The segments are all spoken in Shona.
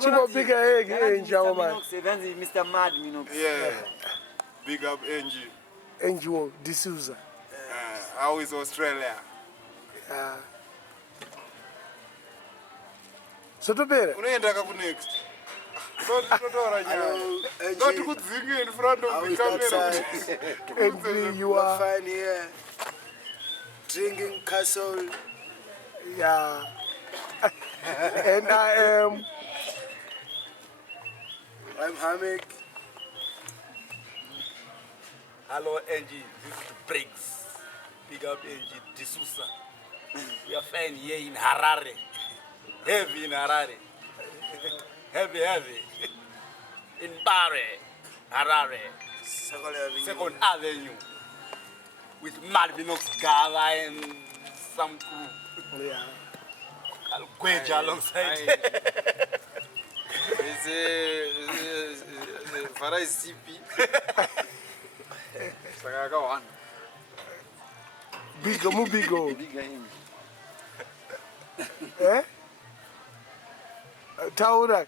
Chibo bigger egg, Angel man. Mr. Mad Minox. Yeah. Big up Angie. Angel D'Souza. How is Australia? So to bear. Unaenda kaku next. Not to sing in front of the camera. Angry, you are fine here. Drinking castle. Yeah. And I'm Hamik. Hello Angie, this is Briggs. Big up Angie D'Souza. We are fine here in Harare. Heavy in Harare. Heavy. In Barre, Harare. Second Avenue. With Malvinox Gala and some crew. yeah. I'll quench alongside. It's Farai CP. Big Bigger him. Eh? Taurak.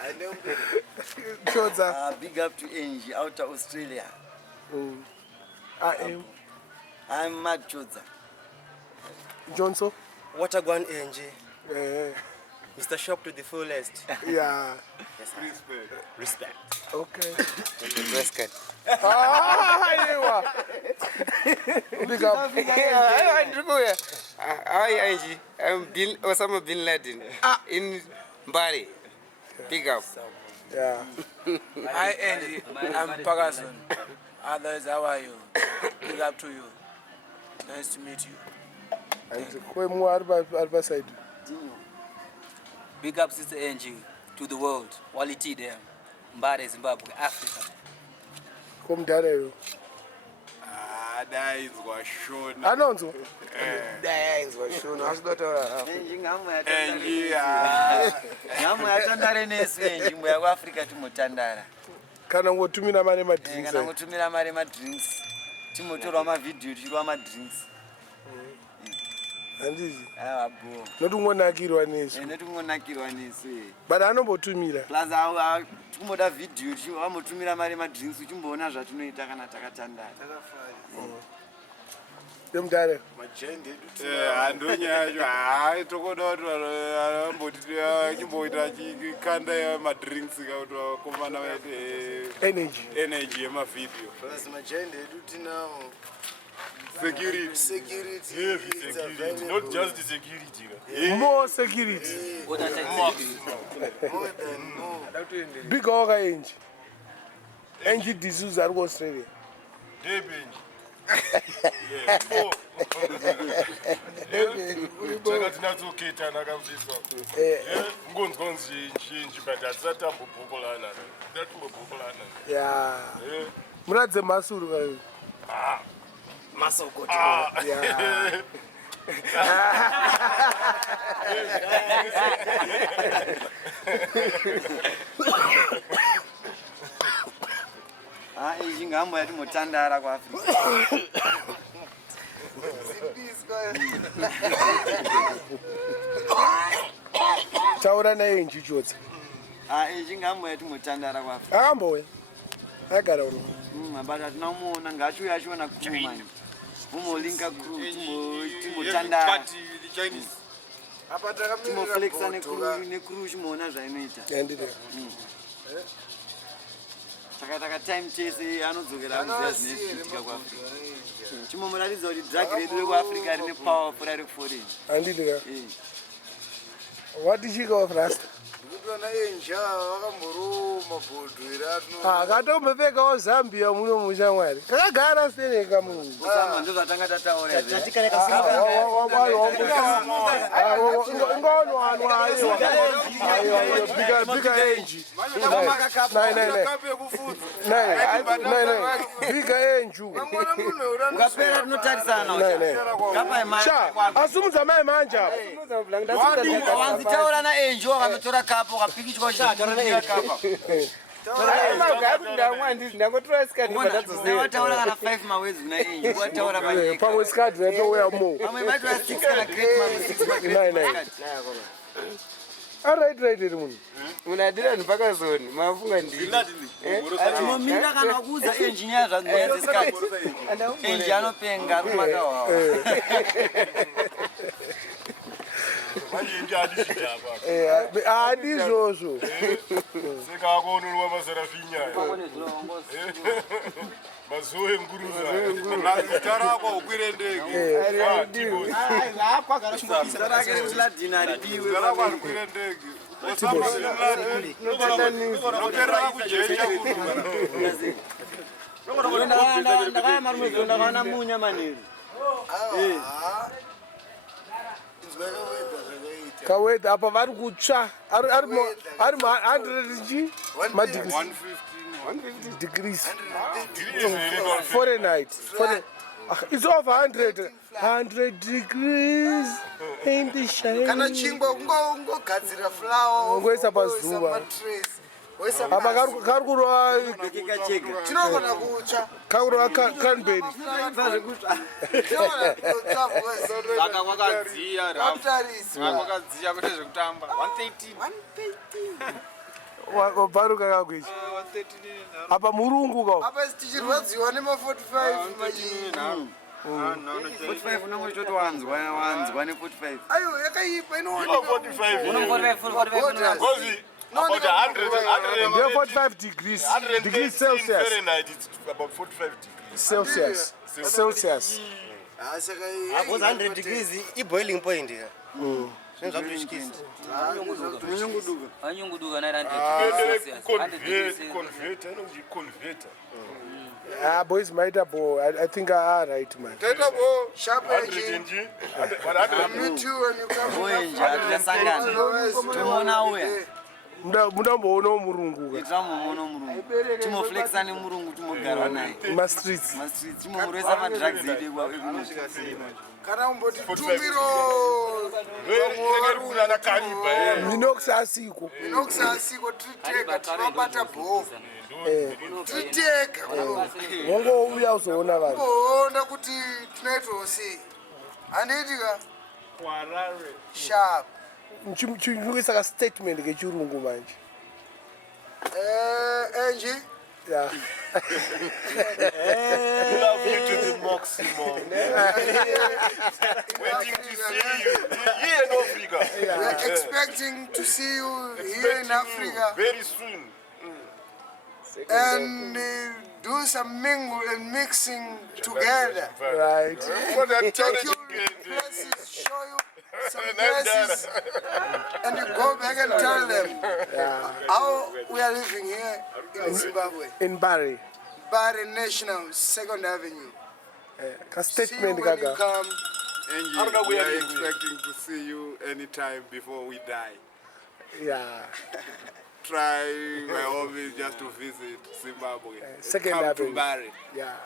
I know. Choza. Big up to Angie, out of Australia. I'm Mad Choza. Johnson. What a one Angie. Eh. Mr. Shop to the fullest. Yeah. Yes, Respect. Okay. Respect. Big up. Hi Angie. I'm Osama Bin Laden in Bali. Big up. Yeah. Hi Angie, I'm Pagason. Others, how are you? Big up to you. Nice to meet you. Big up Sister Angie to the world. Quality there. Mbare, Zimbabwe, Africa. Come down. That is what shown. Anonzo. That is what shown. I was not Angie, ngamu yatandare nesu Angie, mbuya kwa Africa timotandara. Kana ngotumira mare madrinks. Kana ngotumira mare madrinks. Timotorwa mavideo tichirwa madrinks. Handizi. Bo. Notungonakirwa nesu. Notungonakirwa nesu. But anombotumira. Plus timoda video vamotumira mari madrinks uchimboona zvatinoita kana takatandara. Demdare. Majende andonyacho hai tokoda kuti chimboita chikanda madrinks kuti vakomana vaite energy yemavideo. Plus majende tinawo. Security. Heavy security. Not just the security. More security. More than more. Big Oga Angie. Angie D'Souza are Australia. Debenji. Yeah. Chaka tinazoketa nakamziswa. Ngonzi nji but asatambopokolana. Ndatombopokolana. Yeah. Muradze masuru kayo. Masokoti. Yeah. izvi ngambo yatimotandara kuAfrica. Taura naye nchichotsa. Izvi ngambo yatimotandara kuAfrica. Akambowe. Agara uno. Mabata tinamuona ngachiuya achiona kuma. Mumolinka crew timotandara. Apa takamira timoflexa necrew chimoona zvainoita. Yandire. Taka time chase anodzokera kuziyazineziitika kuAfrica. Chimomuratidza kuti drug redu rekuAfrica rine power pfuura rekuforeign. Andidika. What chika of rasta? Ndikutona enja vakamboroma bhodhwera akatombopfekawo Zambia muno mushamwari. Kakagara seneka munhu. Usama ndo zvatanga tataura. Bigger Angie. Bigger Angie. Ngapera tinotarisana. Asumudza mai manja. Wanzitaura na Angie wakatora kapo kapikichwa chakara na Angie kapa. ndangotora skati wataura kana 5 mawedzi kuna enji wataura pamwe skati yatouya mo pamwe vatora 6 kana great mamwe 6 Nine, nine. Alright munhu munadira ndipakazoni mafunga ndinomirira kana kuudza enji nyaya zvanyaya dzeskati enji anopenga rumakawawa handizvozvo saka akaonorwa mazara zvinyaya mazuva enguruza mazita rako ukwire ndege zita rake rekuladhina ridiwe zita rako arikwire ndege noperera kujecha ndakayama rumwe zuva ndakaona munya manheru kawedha apa vari kutsva ari 100 degrees Fahrenheit. It's over 100 degrees in the shade. Kana chingwa ungogadzira flower ungoisa pazuva apa kari kurova tinogona kutsva kakurova cranberry saka kwakadziya kwakadziya kwete zvekutamba 113 bharuka kakwichi apa murungu ka apa tichirwadziwa nema45 45 unenge uchitoti wanzwa ne45 ayo yakaipa inooneka 45 about 45 degrees Celsius. Fahrenheit, it's about 45 degrees. Celsius. because 100 degrees boiling point anyunguduka na Boys might have, I think are right, man. taita bo sharp engine meet you when you come oenji atisangana timona uya Mudamboona murungu tiramuona murungu timoflexa nemurungu timogara naye mastreets timomurwesa madrugs edu kana umboti tumiro minokusasiko inokusasiko triteka tinobata bho triteka wongouya uzoona vanhu kuona kuti tinoitawo sei handiitika sharp chinoisa kastatement kechirungu manje enji yeah. Love you to the maximum. Waiting to see you here in Africa. we are expecting to see you here in Africa Very soon. and do some mingle and mixing together. Right. Take you places, show you some places, and you go back and tell them how we are living here in Zimbabwe. In Bari. Bari National, 2nd Avenue. Ka See you statement when you kaka. come. Angie, we are expecting to see you anytime before we die. Yeah. Try my hobby just to visit Zimbabwe. 2nd Come to Avenue. Bari. Yeah.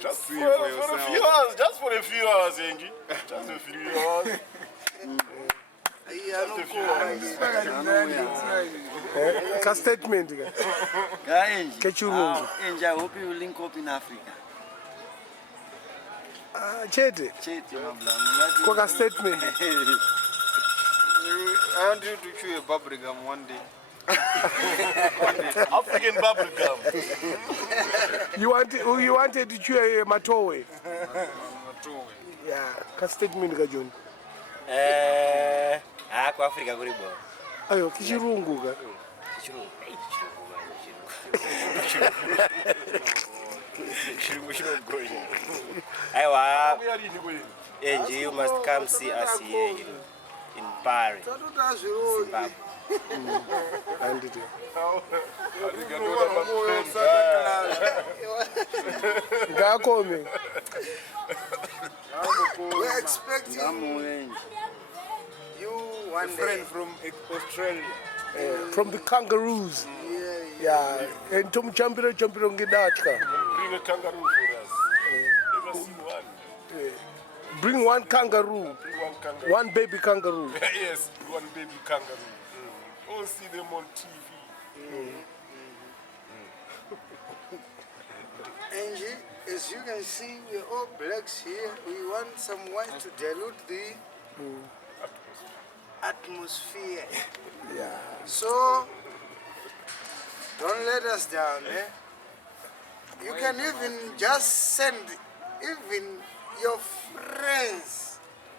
Just See for, for for a yourself. few hours. Just for a few hours, Angie. Just a few hours. Ka statement ka. Enji Kechirungu. Enji, I hope you link up in Africa. Chete. Chete mabla. Kwa ka statement. I want you to chew a bubblegum one day. African bubble gum. You wanted to chew a matowe. Yeah. Ka statement ka John. ku Africa kuri bora Ayo kichirungu ka. Aiwa, Angie, you must come see us here in Bari, Zimbabwe. Anditi. Ngakome. We're expecting you one day. From Australia. From the kangaroos. Yeah. And Tom Champion Ngidatka. Bring a kangaroo for us. Never seen one. Bring one kangaroo. Bring one kangaroo. One baby kangaroo. Yes, one baby kangaroo. All see them on TV. Angie, as you can see, we're all blacks here. We want some white to dilute the atmosphere. Yeah. So, don't let us down, eh? You can even just send even your friends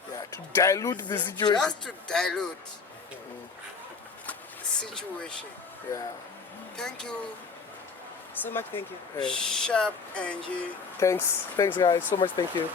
Yeah. To dilute the situation. just to dilute the situation. Yeah. Thank you, So much, thank you. Sharp Angie. Thanks guys. So much. Thank you.